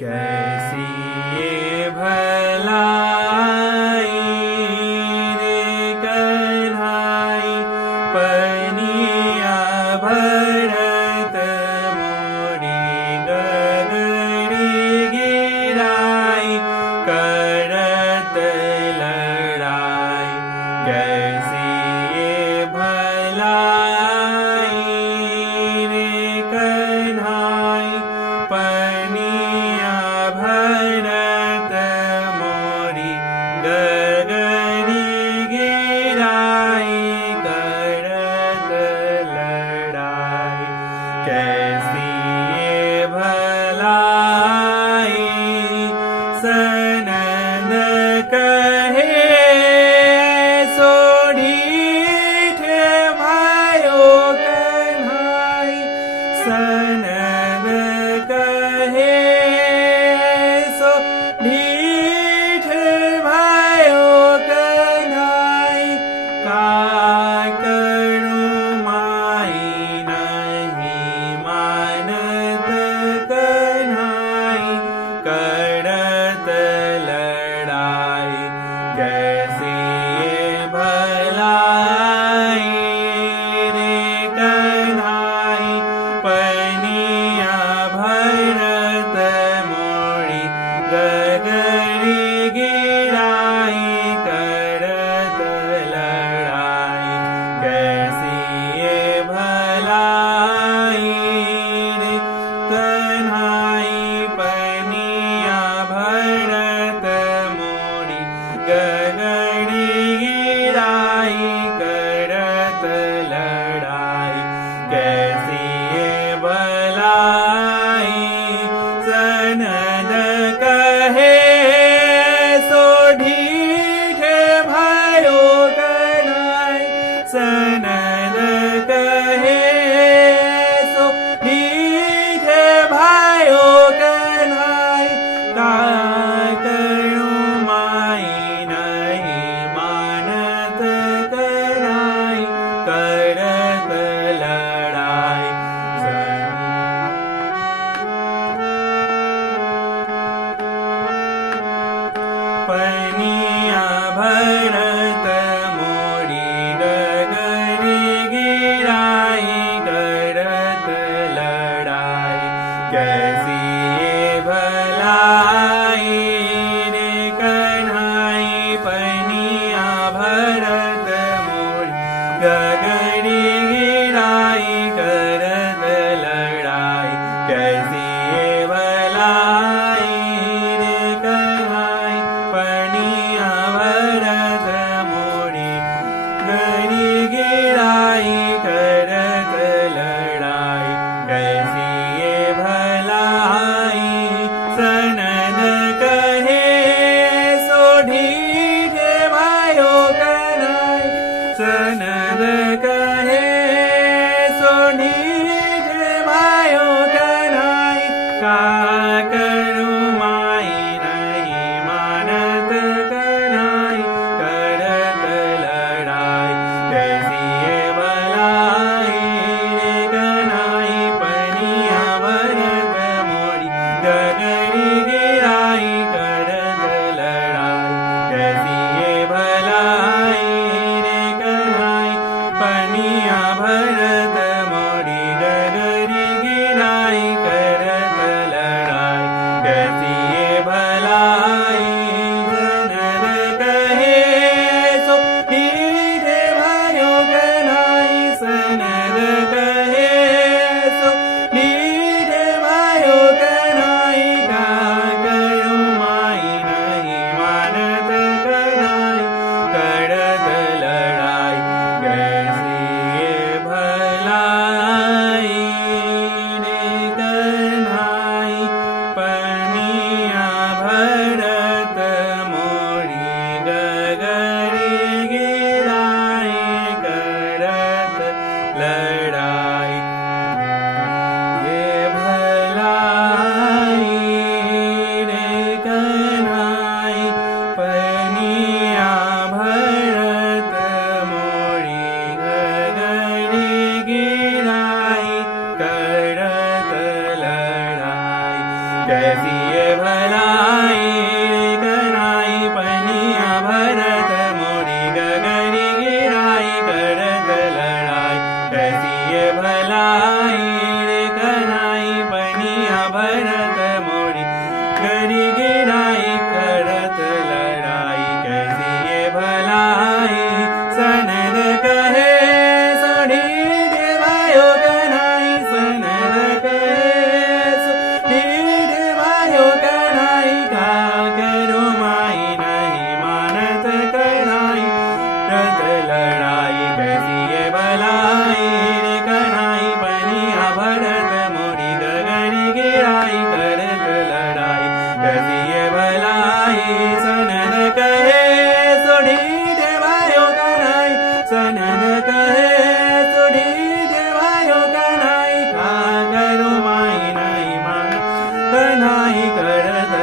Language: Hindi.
कैसी ये भलाई रे कन्हाई, पनिया भरत मोरी गगरी गिराई, करत लड़ाई। कैसी ये भलाई रे कन्हाई, पनिया भरत मोरी गगरी गिराई, करत लड़ाई। कैसी ये भलाई सनंद कहे सोढ़ीठ भयो कन्हाई, सनंद कहे सोढ़ीठ भयो कन्हाई। का करूं माई नहीं मानत कन्हाई, करत लड़ाई। कैसी ये भलाई रे कन्हाई, पनिया भरत मोरी गगरी गिराई, करत लड़ाई। कैसी ये भलाई रे कन्हाई, पनिया भरत मोरी गगरी गिराई, करत लड़ाई। कैसी ये भलाई सनंद कहे सोढ़ीठ भयो कन्हाई, सनंद कहे सोढ़ीठ भयो कन्हाई। का करूं माई नहीं मानत कन्हाई, करत लड़ाई। पनिया भरत मोरी गगरी गिराई, करत लड़ाई। कैसी ये भलाई रे कन्हाई, पनिया भरत मोरी गगरी गिराई, कैसी ये भलाई रे कन्हाई बनिया भरत मोरी गरी गिराई करत लड़ाई कैसी ये भलाई सनद कहे सोढ़ी देवायो कन्हाई सनद कहे सोढ़ी देवायो कन्हाई का करो माई नहीं मानत कन्हाई रत लड़ाई कैसी ये भलाई रे कन्हाई बनिया भरत मोरी गगरी गिराई करत लड़ाई कैसी ये भलाई सनद कहे सोढ़ी देवायो कन्हाई सनद कहे सोढ़ी देवायो कन्हाई का करो माई नहीं मान कन्हाई करत